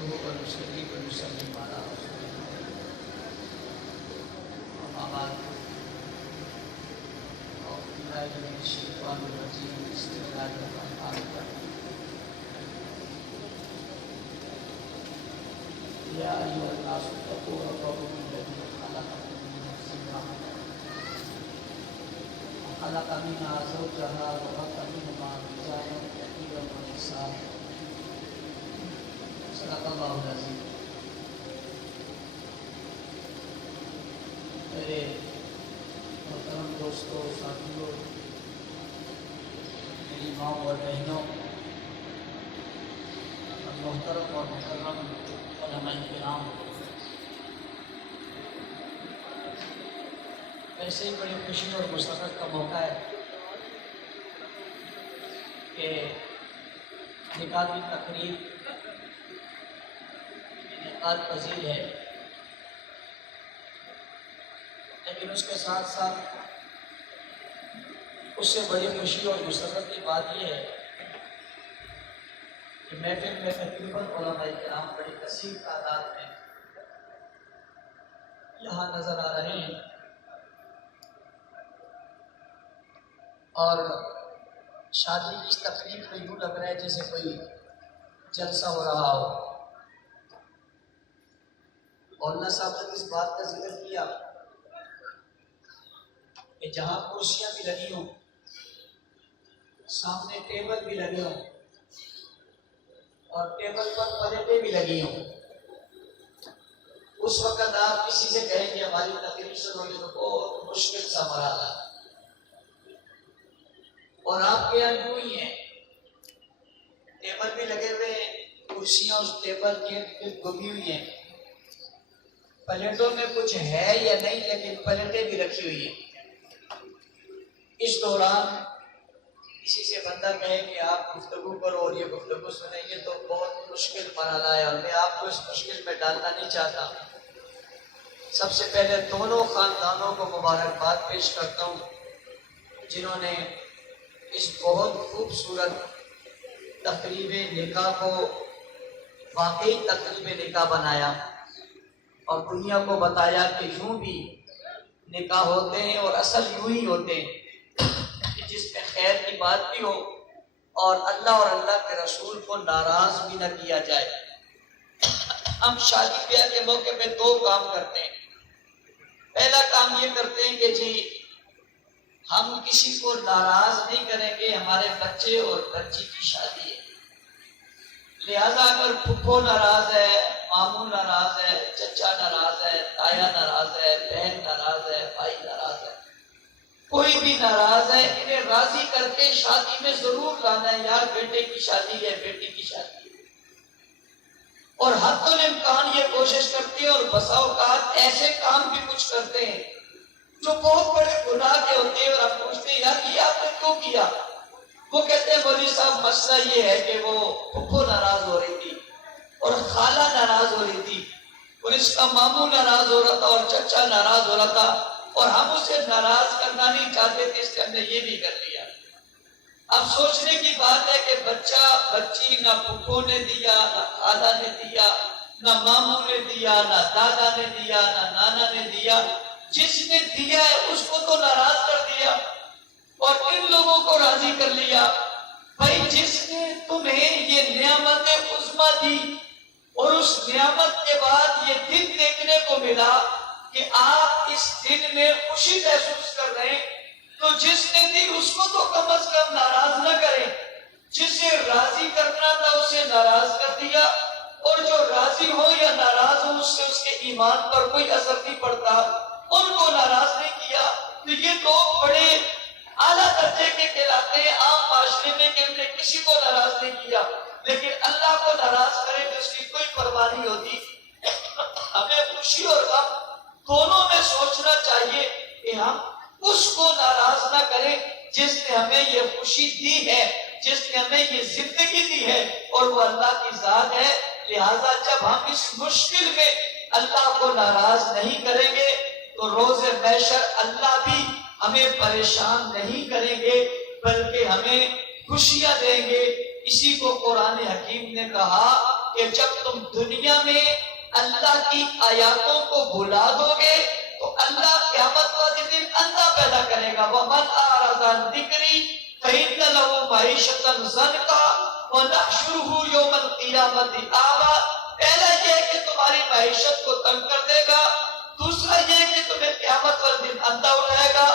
نحمده ونصلي ونسلم على رسوله أما بعد أعوذ بالله من الشيطان الرجيم بسم الله الرحمن الرحيم يا أيها الناس اتقوا ربكم الذي خلقكم من نفس واحدة وخلق منها زوجها وبث منهما رجالا كثيرا ونساء صدق اللہ العظیم۔ میرے محترم دوستوں، ساتھیوں، میری ماں اور بہنوں اور محترم اور مکرم علماء کرام، ایسے ہی بڑی خوشی اور مسرت کا موقع ہے کہ نکاح کی تقریب انعقاد پذیر ہے، لیکن اس کے ساتھ ساتھ اس سے بڑی خوشی اور مسرت کی بات یہ ہے کہ محفل میں تقریباً علماء کرام بڑی کثیر تعداد میں یہاں نظر آ رہے ہیں، اور شادی کی تقریب میں یوں لگ رہا ہے جیسے کوئی جلسہ ہو رہا ہو۔ مولانا صاحب نے اس بات کا ذکر کیا کہ جہاں کرسیاں بھی لگی ہوں، سامنے ٹیبل بھی لگے ہوں اور ٹیبل پر پلیٹیں بھی لگی ہوں، اس وقت آپ کسی سے کہیں کہ ہماری تقریر سنو گے تو بہت مشکل سا مرحلہ، اور آپ کے یہاں یوں ہی ہیں، ٹیبل بھی لگے ہوئے ہیں، کرسیاں اس ٹیبل کے گمی ہوئی ہیں، پلیٹوں میں کچھ ہے یا نہیں لیکن پلیٹیں بھی رکھی ہوئی ہیں۔ اس دوران کسی سے بندہ کہے کہ آپ گفتگو کرو اور یہ گفتگو سنیں گے تو بہت مشکل مرحلہ ہے، اور میں آپ کو اس مشکل میں ڈالنا نہیں چاہتا۔ سب سے پہلے دونوں خاندانوں کو مبارکباد پیش کرتا ہوں جنہوں نے اس بہت خوبصورت تقریب نکاح کو واقعی تقریب نکاح بنایا اور دنیا کو بتایا کہ یوں بھی نکاح ہوتے ہیں اور اصل یوں ہی ہوتے ہیں کہ جس میں خیر کی بات بھی ہو اور اللہ کے رسول کو ناراض بھی نہ کیا جائے۔ ہم شادی بیاہ کے موقع پہ دو کام کرتے ہیں۔ پہلا کام یہ کرتے ہیں کہ جی ہم کسی کو ناراض نہیں کریں گے، ہمارے بچے اور بچی کی شادی ہے، لہذا اگر پھپھو ناراض ہے، ماموں ناراض ہے، چچا ناراض ہے، تایا ناراض ہے، بہن ناراض ہے، بھائی ناراض ہے، کوئی بھی ناراض ہے، انہیں راضی کر کے شادی میں ضرور لانا ہے۔ یار بیٹے کی شادی ہے، بیٹی کی شادی ہے، اور حد الامکان یہ کوشش کرتے ہیں، اور بسا اوقات ایسے کام بھی کچھ کرتے ہیں جو بہت بڑے گناہ کے ہوتے ہیں، اور ہم پوچھتے ہیں یار یہ آپ نے کیوں کیا؟ وہ کہتے ہیں مولوی صاحب مسئلہ یہ ہے کہ وہ پھپھو ناراض ہو رہی تھی اور خالہ ناراض ہو رہی تھی اور اس کا ماموں ناراض ہو رہا تھا اور چچا ناراض ہو رہا تھا، اور ہم اسے ناراض کرنا نہیں چاہتے تھے، اس لیے ہم نے یہ بھی کر لیا۔ اب سوچنے کی بات ہے کہ بچہ بچی نہ پھپھو نے دیا، نہ خالہ نے دیا، نہ ماموں نے دیا، نہ دادا نے دیا، نہ نانا نے دیا، جس نے دیا ہے اس کو تو ناراض کر دیا اور ان لوگوں کو راضی کر لیا۔ بھائی جس نے تمہیں یہ نعمت عظمی دی اور اس نعمت کے بعد یہ دن دیکھنے کو ملا کہ آپ اس دن میں خوشی محسوس کر رہے ہیں، تو جس نے دی اس کو تو کم از کم ناراض نہ کریں۔ جسے راضی کرنا تھا اسے ناراض کر دیا، اور جو راضی ہو یا ناراض ہو اس سے اس کے ایمان پر کوئی اثر نہیں پڑتا، ان کو ناراض نہیں کیا۔ تو یہ لوگ بڑے اعلیٰ درجے کے کہلاتے ہیں عام معاشرے میں کہ ہم نے کسی کو ناراض نہیں کیا، لیکن اللہ کو ناراض کرے تو اس کی کوئی پرواہ نہیں ہوتی۔ ہمیں خوشی اور غم دونوں میں سوچنا چاہیے کہ ہم اس کو ناراض نہ کریں جس نے ہمیں یہ خوشی دی ہے، جس نے ہمیں یہ زندگی دی ہے، اور وہ اللہ کی ذات ہے۔ لہذا جب ہم اس مشکل میں اللہ کو ناراض نہیں کریں گے تو روز محشر اللہ بھی ہمیں پریشان نہیں کریں گے بلکہ ہمیں خوشیاں دیں گے۔ اسی کو قرآن حکیم نے کہا کہ کہ جب تم دنیا میں اللہ کی آیاتوں کو بھلا دو گے تو اللہ قیامت والے دن اندھا پیدا کرے گا. وَمَنْ أَعْرَضَ عَنْ ذِكْرِي فَإِنَّ لَهُ مَعِيشَةً ضَنْكًا وَنَحْشُرُهُ يَوْمَ الْقِيَامَةِ أَعْمَىٰ. پہلا یہ کہ تمہاری معیشت کو تنگ کر دے گا، دوسرا یہ کہ تمہیں قیامت والے دن اندھا اٹھائے گا.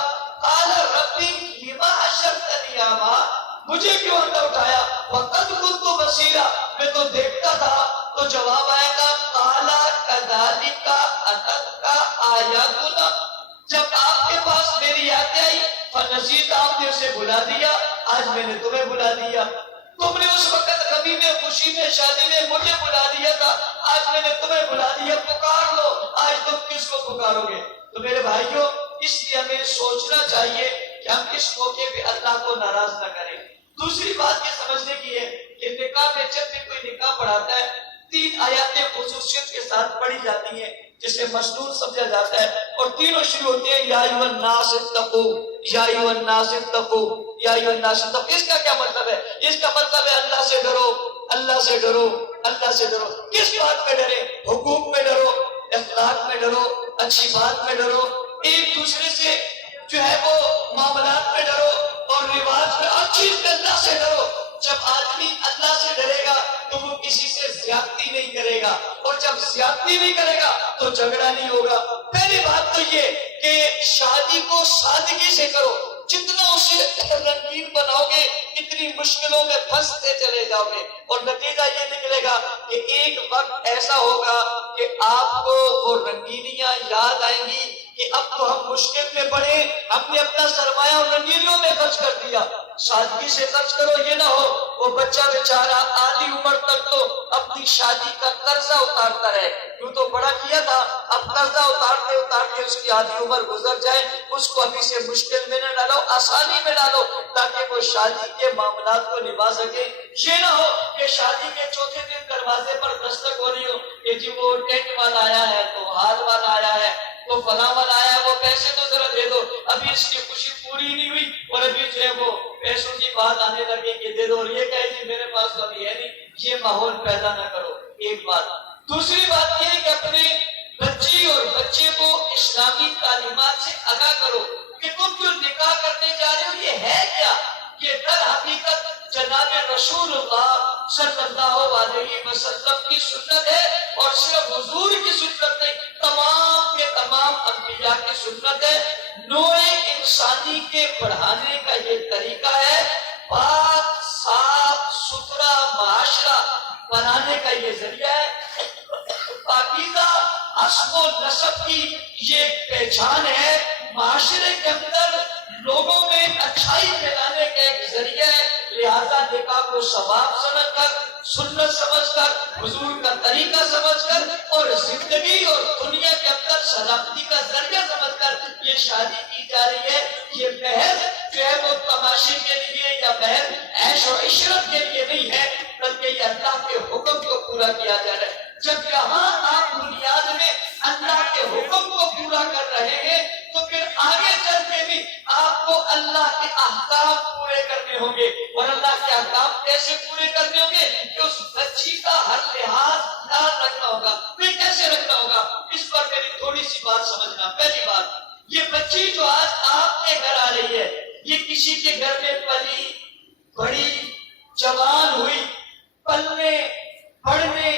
قال ربی لما حشرتنی اعمیٰ، مجھے کیوں اندھا اٹھایا؟ وقد كنت بصیرا، میں تو دیکھتا تھا. تو جواب آئے گا قال كذلك اتتك آیاتنا، جب آپ کے پاس میری آیتیں آئی فنسیت، آپ نے اسے بھلا دیا، آج میں نے تمہیں بھلا دیا. تم نے اس وقت غمی میں، خوشی میں، شادی میں مجھے بھلا دیا تھا، آج میں نے تمہیں بھلا دیا. پکار لو، آج تم کس کو پکارو گے؟ تو میرے بھائیوں، اس لیے ہمیں سوچنا چاہیے کہ ہم اس موقع پہ اللہ کو ناراض نہ کریں. دوسری بات یہ سمجھنے کی ہے کہ نکاح میں جب بھی کوئی نکاح پڑھاتا ہے 3 آیاتیں خصوصیت کے ساتھ پڑھی جاتی ہیں جسے مسنون سمجھا جاتا ہے، اور تینوں شروع ہوتے ہیں یا ایھا الناس اتقوا، یا ایھا الناس اتقوا، یا ایھا الناس اتقوا. اس کا کیا مطلب ہے؟ اس کا مطلب ہے اللہ سے ڈرو، اللہ سے ڈرو، اللہ سے ڈرو. کس بات میں ڈرے؟ حقوق میں ڈرو، اخلاق میں ڈرو، اچھی بات میں ڈرو، ایک دوسرے سے جو ہے وہ معاملات میں ڈرو، اور رواج میں، ہر چیز میں اللہ سے ڈرو. جب آدمی اللہ سے ڈرے گا تو وہ کسی سے زیادتی نہیں کرے گا، اور جب زیادتی نہیں کرے گا تو جھگڑا نہیں ہوگا. پہلی بات تو یہ کہ شادی کو سادگی سے کرو، جتنا اسے رنگین بناؤ گے اتنی مشکلوں میں پھنستے چلے جاؤ گے، اور نتیجہ یہ نکلے گا کہ ایک وقت ایسا ہوگا کہ آپ کو وہ رنگینیاں یاد آئیں گی کہ اب تو ہم مشکل میں پڑے، ہم نے اپنا سرمایہ اور رنگینیوں میں خرچ کر دیا. سادگی سے خرچ کرو، یہ نہ ہو وہ بچہ بیچارہ آدھی عمر تک تو اپنی شادی کا قرضہ اتارتا رہے. کیوں تو بڑا کیا تھا، اب قرضہ اتارتے اتارتے اس کی آدھی عمر گزر جائے. اس کو ابھی سے مشکل میں نہ ڈالو، آسانی میں ڈالو تاکہ وہ شادی کے معاملات کو نبھا سکے. یہ نہ ہو کہ شادی کے چوتھے دن دروازے پر دستک ہو رہی ہو کہ جی وہ ٹینٹ والا آیا ہے، تو ہار والا آیا ہے، تو فلاں والا آیا ہے، وہ پیسے تو ذرا دے دو، ابھی اس کی خوشی پوری نہیں ہوئی اور ابھی جو ہے وہ پیسوں کی بات آنے لگے کہ دے دو، اور یہ کہے جی میرے پاس تو ابھی ہے نہیں. یہ ماحول پیدا نہ کرو. ایک بات. دوسری بات یہ ہے کہ اپنے بچی اور بچے کو اسلامی تعلیمات سے آگاہ کرو کہ تم جو نکاح کرنے جا رہے ہو یہ ہے کیا. یہ در حقیقت جناب رسول اللہ صلی اللہ علیہ وسلم کی سنت ہے، اور صرف حضور کی سنت نہیں، تمام کے تمام انبیاء کی سنت ہے. نوع انسانی کے بڑھانے کا یہ طریقہ ہے، پاک صاف ستھرا معاشرہ بنانے کا یہ ذریعہ ہے. پاکیزہ حسب و نسب کی یہ ایک پہچان ہے، معاشرے کے اندر لوگوں میں اچھائی پھیلانے کا ایک ذریعہ ہے. لہذا نکاح کو ثواب سمجھ کر، سنت سمجھ کر، حضور کا طریقہ سمجھ کر، اور زندگی اور دنیا کے اندر سلامتی کا ذریعہ سمجھ کر یہ شادی کی جا رہی ہے. یہ محض جو ہے وہ تماشے کے لیے یا محض عیش و عشرت کے لیے نہیں ہے، بلکہ یہ اللہ کے حکم کو پورا کیا جا رہا ہے. جب یہاں آپ بنیاد میں اللہ کے حکم کو پورا کر رہے ہیں تو پھر آگے چل کے بھی آپ کو اللہ کے احکام پورے کرنے ہوں گے. اور اللہ کے احکام کیسے پورے کرنے ہوں گے کہ اس بچی کا ہر لحاظ خیال رکھنا ہوگا. پھر کیسے رکھنا ہوگا، اس پر میری تھوڑی سی بات سمجھنا. پہلی بات، یہ بچی جو آج آپ کے گھر آ رہی ہے یہ کسی کے گھر میں پلی بڑی جوان ہوئی، پلنے پڑھنے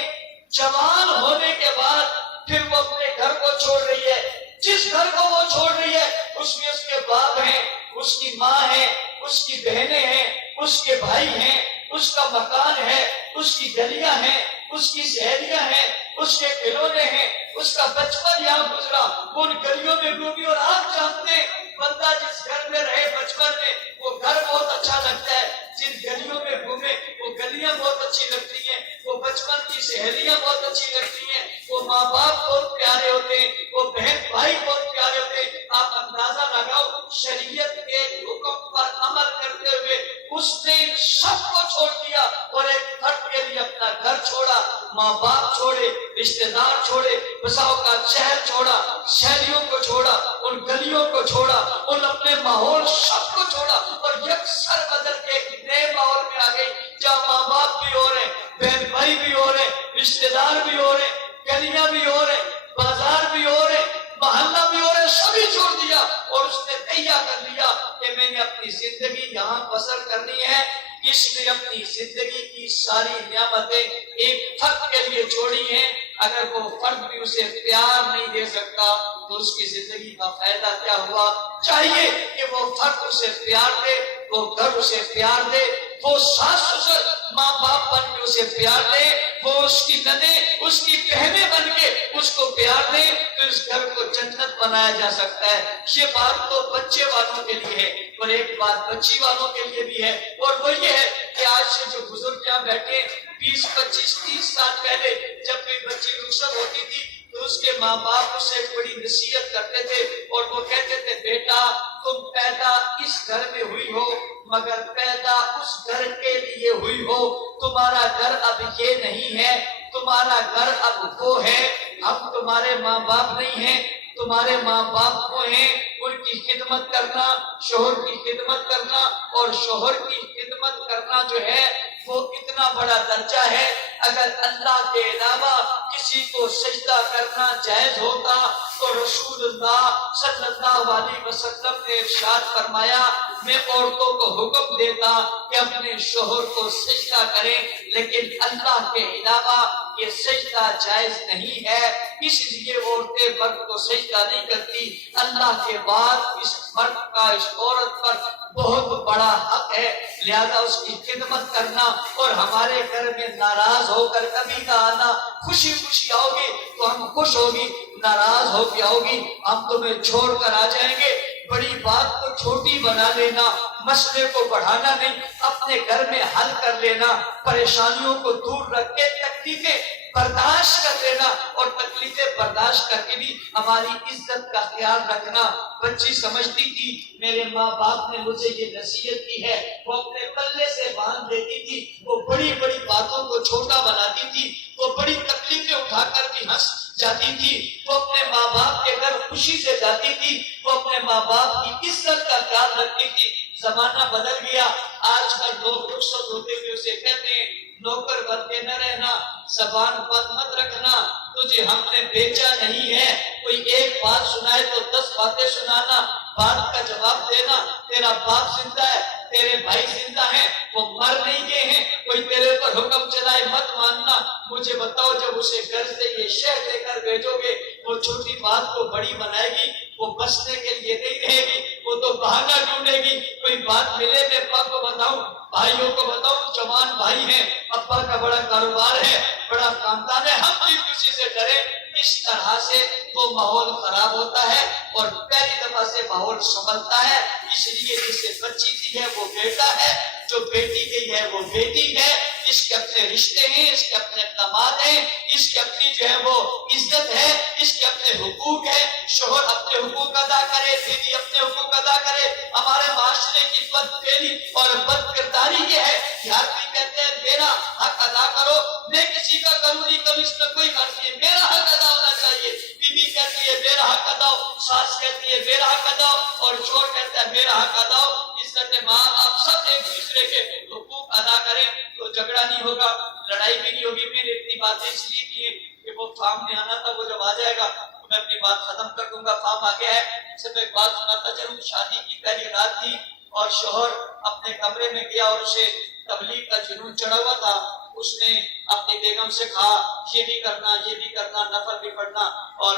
جوان ہونے کے بعد پھر وہ اپنے گھر کو چھوڑ رہی ہے. جس گھر کو وہ چھوڑ رہی ہے اس میں اس کے باپ ہیں، اس کی ماں ہے، اس کی بہنیں ہیں، اس کے بھائی ہیں، اس کا مکان ہے، اس کی گلیاں ہیں، اس کی سہیلیاں ہیں، اس کے کھلونے ہیں، اس کا بچپن یہاں گزرا، ان گلیوں میں گھومی. اور آپ جانتے ہیں بندہ جس گھر میں رہے بچپن میں وہ گھر بہت اچھا لگتا ہے، جن گلیوں میں گھومے وہ گلیاں بہت اچھی لگتی ہیں، وہ بچپن کی سہیلیاں بہت اچھی لگتی ہیں، وہ ماں باپ بہت پیارے ہوتے ہیں، وہ بہن بھائی بہت پیارے ہوتے ہیں. آپ اندازہ لگاؤ شریعت کے حکم پر عمل کرتے ہوئے اس نے سب کو چھوڑ دیا اور ایک فرد کے لیے اپنا گھر چھوڑا، ماں باپ چھوڑے، رشتے دار چھوڑے، بساؤ کا شہر چھوڑا، شہریوں کو چھوڑا، ان گلیوں کو چھوڑا، ان اپنے ماحول سب کو چھوڑا اور یک سر بدل کے ایک نئے ماحول میں آ گئی جہاں ماں باپ بھی ہو رہے ہیں، بہن بھائی بھی ہو رہے ہیں، رشتے دار بھی ہو رہے، گلیاں بھی ہو رہے، بازار بھی ہو رہے، محلہ بھی ہو رہے، سبھی چھوڑ دیا اور اس نے تیار کر لیا کہ میں نے اپنی زندگی یہاں بسر کرنی ہے۔ اس نے اپنی زندگی کی ساری نعمتیں ایک فرد کے لیے چھوڑی ہیں۔ اگر وہ فرد بھی اسے پیار نہیں دے سکتا تو اس کی زندگی کا فائدہ کیا ہوا؟ چاہیے کہ وہ فرد اسے پیار دے، وہ گھر اسے پیار دے، وہ ساس سسر ماں باپ بن کے اسے پیار دے، وہ اس کی ننیں اس کی بہنیں بن کے اس کو پیار دے، تو اس گھر کو جنت بنایا جا سکتا ہے۔ یہ بات تو بچے والوں کے لیے ہے اور ایک بات بچی والوں کے لیے بھی ہے، اور وہ یہ ہے کہ آج سے جو بزرگ یہاں بیٹھے 20 25 30 سال پہلے جب کوئی بچی رخصت ہوتی تھی تو اس کے ماں باپ اسے بڑی نصیحت کرتے تھے اور وہ کہتے تھے بیٹا تم پیدا اس گھر میں ہوئی ہو مگر پیدا اس گھر کے لیے ہوئی ہو، تمہارا گھر اب یہ نہیں ہے، تمہارا گھر اب وہ ہے، ہم تمہارے ماں باپ نہیں ہیں، تمہارے ماں باپ وہ ہیں، ان کی خدمت کرنا، شوہر کی خدمت کرنا، اور شوہر کی خدمت کرنا جو ہے وہ اتنا بڑا درجہ ہے۔ اگر اللہ کے علاوہ کسی کو سجدہ کرنا جائز ہوتا تو رسول اللہ صلی اللہ علیہ وسلم نے ارشاد فرمایا میں عورتوں کو حکم دیتا کہ اپنے شوہر کو سجدہ کریں، لیکن اللہ کے علاوہ یہ سجدہ جائز نہیں ہے، اس لیے عورتیں مرد کو سجدہ نہیں کرتی۔ اللہ کے بعد اس مرد کا اس عورت پر بہت بڑا حق ہے، لہذا اس کی خدمت کرنا، اور ہمارے گھر میں ناراض ہو کر کبھی نہ آنا، خوشی خوشی آؤ گی تو ہم خوش ہوگی، ناراض ہو کے آؤ گی ہم تمہیں چھوڑ کر آ جائیں گے۔ بڑی بات کو چھوٹی بنا لینا، مسئلے کو بڑھانا نہیں، اپنے گھر میں حل کر لینا، پریشانیوں کو دور رکھ کے تکلیفیں برداشت کر لینا، اور تکلیفیں برداشت کر کے بھی ہماری عزت کا خیال رکھنا۔ بچی سمجھتی تھی میرے ماں باپ نے مجھے یہ نصیحت کی ہے، وہ اپنے پلے سے باندھ لیتی تھی، وہ بڑی بڑی باتوں کو چھوٹا بناتی تھی، وہ بڑی تکلیفیں اٹھا کر بھی ہنس جاتی تھی، وہ اپنے ماں باپ کے گھر خوشی سے جاتی تھی، وہ اپنے ماں باپ کی عزت کا خیال رکھتی تھی۔ زمانہ بدل گیا، آج کل لوگ رخصت ہوتے ہوئے اسے کہتے ہیں نوکر بن کے نہ رہنا، زبان بند مت رکھنا، تجھے ہم نے بیچا نہیں ہے، کوئی ایک بات سنائے تو 10 باتیں سنانا، بات کا جواب دینا، تیرا باپ زندہ ہے، تیرے بھائی زندہ ہیں، وہ مر نہیں گئے ہیں، کوئی تیرے پر حکم چلائے مت ماننا۔ مجھے بتاؤ جب اسے گھر سے یہ شہر لے کر بھیجو گے وہ چھوٹی بات کو بڑی بنائے گی، وہ بچنے کے لیے نہیں رہے گی، وہ تو بہانہ ڈھونڈے گی۔ کوئی بات ملے میں ابا کو بتاؤں، بھائیوں کو بتاؤں، جوان بھائی ہیں، ابا کا بڑا کاروبار ہے، بڑا خاندان ہے، ہم بھی کسی سے ڈرے، اس طرح سے وہ ماحول خراب ہوتا ہے اور پہلی دفعہ سے ماحول سنبھلتا ہے۔ اس لیے جسے بچی دی ہے وہ بیٹا ہے، جو بیٹی گئی ہے وہ بیٹی ہے، اس کے اپنے رشتے ہیں، اس کے اپنے اقدامات ہیں، اس کی اپنی جو ہے وہ عزت ہے، اس کے اپنے حقوق ہے، شوہر اپنے حقوق ادا کرے، بیوی اپنے حقوق ادا کرے۔ ہمارے معاشرے کی بد فعلی اور بد کرداری یہ ہے کہ ہر کوئی کہتے ہیں میرا حق ادا کرو، میں کسی کا کروں نہیں کروں اس میں کوئی فرق نہیں، میرا حق ادا ہونا چاہیے۔ بیوی کہتی ہے میرا حق ادا ہو، ساس کہتی ہے میرا حق ادا ہو، اور شوہر کہتا ہے میرا حق ادا ہو۔ عزت ماں باپ سب ایک دوسرے کے حقوق ادا کریں تو جھگڑا نہیں ہوگا، لڑائی بھی نہیں ہوگی۔ میں نے اتنی باتیں اس لیے کی ہیں کہ وہ فارم میں آنا تھا، وہ جب آ جائے گا تو میں اپنی بات ختم کر دوں گا۔ فارم آ گیا ہے، سے میں ایک بات سناتا چلوں۔ شادی کی پہلی رات تھی اور شوہر اپنے کمرے میں گیا اور اسے تبلیغ کا جنون چڑھا ہوا تھا۔ اس نے اپنی بیگم سے کہا یہ بھی کرنا، یہ بھی کرنا، نفل بھی پڑھنا، اور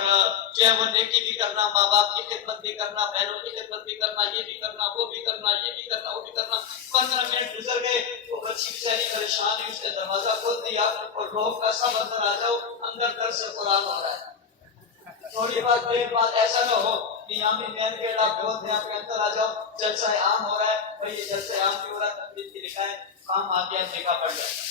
جو ہے وہ نیکی بھی کرنا، ماں باپ کی خدمت بھی کرنا، بہنوں کی خدمت بھی کرنا، یہ بھی کرنا، وہ بھی کرنا، یہ بھی کرنا، وہ بھی کرنا۔ 15 منٹ گزر گئے، وہ بچی بیچاری پریشان ہے، اس نے دروازہ کھول دیا اور لوگ کا سب اندر آ جاؤ، اندر در سے قرآن ہو رہا ہے۔ تھوڑی بات دیر بعد ایسا نہ ہو کہ یہاں بھی مین گیٹ آپ بول دیں آپ کے اندر آ جاؤ، جلسہ عام ہو رہا ہے۔ بھائی یہ جلسہ عام کی ہو رہا ہے، تقریر کی لکھا ہے، کام آ گیا، نکاح پڑ جائے۔